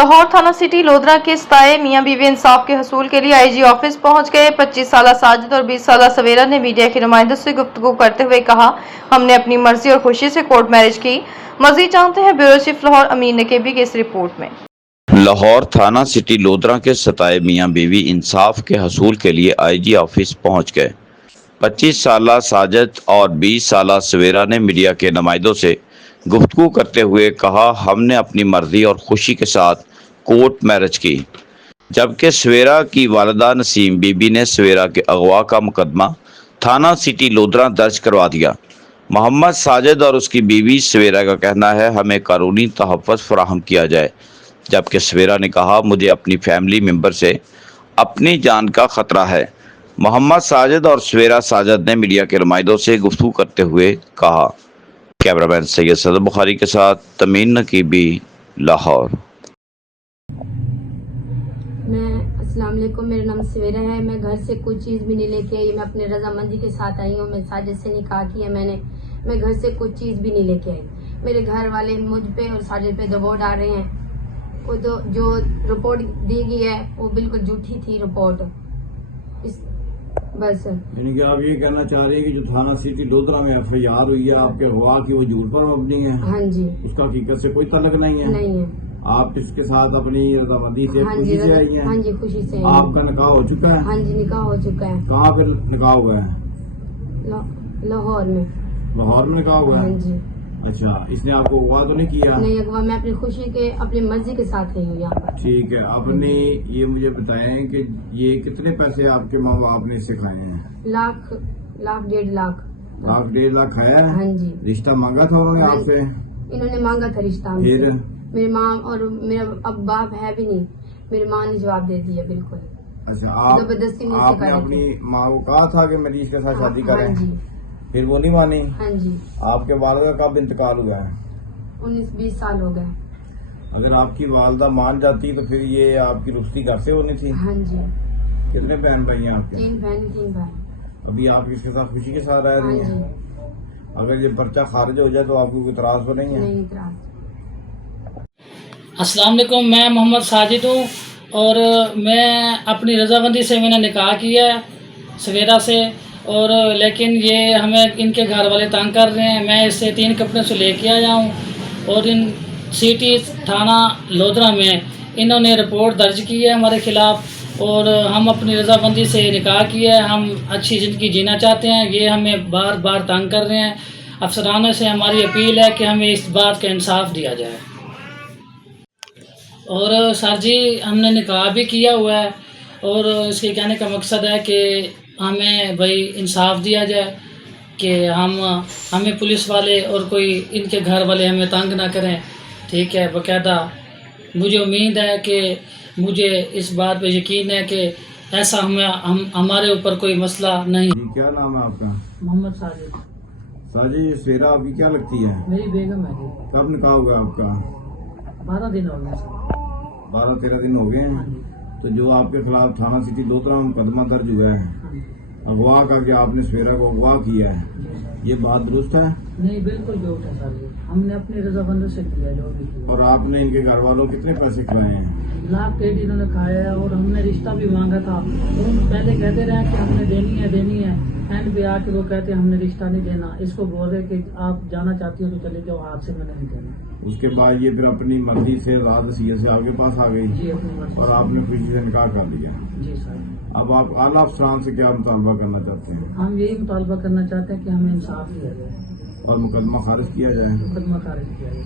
लाहौर थाना सिटी लोधरा के सताए मियां बीवी इंसाफ के हसूल के लिए आईजी ऑफिस पहुंच गए। 25 साला साजिद और 20 साला सवेरा ने मीडिया के नुमाइंदों से गुफ्तगू करते हुए कहा, हमने अपनी मर्जी और खुशी से कोर्ट मैरिज की। मजीद जानते हैं ब्यूरो चीफ लाहौर अमीन नकीबी की इस रिपोर्ट में। लाहौर थाना सिटी लोधरा के सताए मियां बीवी इंसाफ के हसूल के लिए आईजी ऑफिस पहुंच गए। 25 साला साजिद और 20 साला सवेरा ने मीडिया के नुमाइंदों से गुफ्तगू करते हुए कहा, हमने अपनी मर्जी और खुशी के साथ कोर्ट मैरिज की। जबकि सवेरा की वालिदा नसीम बीबी ने सवेरा के अगवा का मुकदमा थाना सिटी लोधरा दर्ज करवा दिया। मोहम्मद साजिद और उसकी बीवी सवेरा का कहना है, हमें कानूनी तहफ़्फ़ुज़ फराहम किया जाए। जबकि सवेरा ने कहा, मुझे अपनी फैमिली मेंबर से अपनी जान का खतरा है। मोहम्मद साजिद और सवेरा साजिद ने मीडिया के नुमाइंदों से गुफ्तगू करते हुए कहा। कैमरामैन सैयद सदर बुखारी के साथ तमीन नकीबी, लाहौर। अस्सलाम वालेकुम, मेरा नाम सवेरा है। मैं घर से कुछ चीज़ भी नहीं लेके आई। मैं अपने रजामंदी के साथ आई हूँ। मैं साजिद से निकाह किया मैं घर से कुछ चीज़ भी नहीं लेके आई। मेरे घर वाले मुझ पे और साजिद पे दबाव डाल रहे हैं। वो जो रिपोर्ट दी गई है वो बिल्कुल झूठी थी रिपोर्ट। बस यानी कि आप ये कहना चाह रहे हैं कि जो थाना सिटी लोधरा में FIR हुई है आपके अगवा की, वो झूठ पर मबनी है? हाँ जी। उसका हकीकत से कोई ताल्लुक नहीं है? नहीं है। आप इसके साथ अपनी रजामंदी से हाँ खुशी से आई हैं? हाँ जी, खुशी से। आपका निकाह हो चुका है? हाँ जी, निकाह हो चुका है। कहाँ फिर निकाह हुआ है? लाहौर में। लाहौर में निकाह हुआ है? हाँ जी। अच्छा, इसने आपको अगवा तो नहीं किया? नहीं अगवा, मैं अपनी खुशी के अपनी मर्जी के साथ आई हूँ यहाँ पर। ठीक है, आपने ये मुझे बताएं कि ये कितने पैसे आपके माँ बाप ने इससे खाए हैं? लाख 1.5 लाख। लाख 1.5 लाख खाया है? हाँ जी। रिश्ता मांगा था उन्होंने आपसे? इन्होंने मांगा था रिश्ता हमसे। फिर मेरी माँ और मेरा अब बाप है भी नहीं, मेरी माँ ने जवाब दे दिया बिल्कुल। अच्छा, जबरदस्ती आपने अपनी माँ को कहा था कि मैं इसके साथ शादी करें? हाँ जी। फिर वो नहीं मानी? हाँ जी। आपके वालिदा कब इंतकाल हुआ है? 19-20 साल हो गए। अगर आपकी वालिदा मान जाती तो फिर ये आपकी रुखसती घर से होनी थी? हाँ जी। कितने बहन भाई हैं आपके? 3 बहन 3 भाई। अभी आप इसके साथ खुशी के साथ रह रही हाँ हैं? जी। अगर ये पर्चा खारिज हो जाए तो आपको कोई इतराज तो नहीं है? नहीं इतराज। अस्सलाम वालेकुम, मैं मोहम्मद साजिद हूँ और मैं अपनी रजामंदी से मैंने निकाह किया है सवेरा से, और लेकिन ये हमें इनके घर वाले तंग कर रहे हैं। मैं इससे 3 कपड़े से लेके आया हूँ और इन सिटी थाना लोधरा में इन्होंने रिपोर्ट दर्ज की है हमारे खिलाफ़, और हम अपनी रजामंदी से निकाह किया है। हम अच्छी ज़िंदगी जीना चाहते हैं। ये हमें बार बार तंग कर रहे हैं। अफसरानों से हमारी अपील है कि हमें इस बात का इंसाफ दिया जाए। और सर जी, हमने निकाह भी किया हुआ है और इसके कहने का मकसद है कि हमें भाई इंसाफ दिया जाए कि हमें पुलिस वाले और कोई इनके घर वाले हमें तंग ना करें। ठीक है, बाकायदा मुझे उम्मीद है कि मुझे इस बात पे यकीन है कि ऐसा हमारे ऊपर कोई मसला नहीं। क्या नाम है आपका? मोहम्मद साजिद। साजिद, सवेरा आपकी क्या लगती है? मेरी बेगम है। कब निकाह हुआ आपका? 12 दिन हो गए। 12-13 दिन हो गए हैं। तो जो आपके खिलाफ थाना सिटी लोधरा में मुकदमा दर्ज हुआ है अगवा का, कि आपने सवेरा को अगवा किया है, ये बात दुरुस्त है? नहीं, बिल्कुल झूठ है सर जी। हमने अपनी रजामंदी से किया जो भी किया। और आपने इनके घर वालों को कितने पैसे खिलाए हैं? 1.5 लाख इन्होंने खाया है और हमने रिश्ता भी मांगा था। तो पहले कहते रहे कि हमने देनी है, एंड पे आके वो कहते हमने रिश्ता नहीं देना। इसको बोल रहे कि आप जाना चाहती हो तो चले जाओ, हाथ से मैंने नहीं देना। उसके बाद ये फिर अपनी मर्जी से रात वसीयत से आपके पास आ गई? जी, अपनी मर्जी। और आपने खुशी से निकाह कर लिया? जी सर। अब आप आला अफसरान से क्या मुतालबा करना चाहते हैं? हम यही मुतालबा करना चाहते हैं कि हमें इंसाफ दिया जाए और मुकदमा खारिज किया जाए? मुकदमा खारिज किया जाए।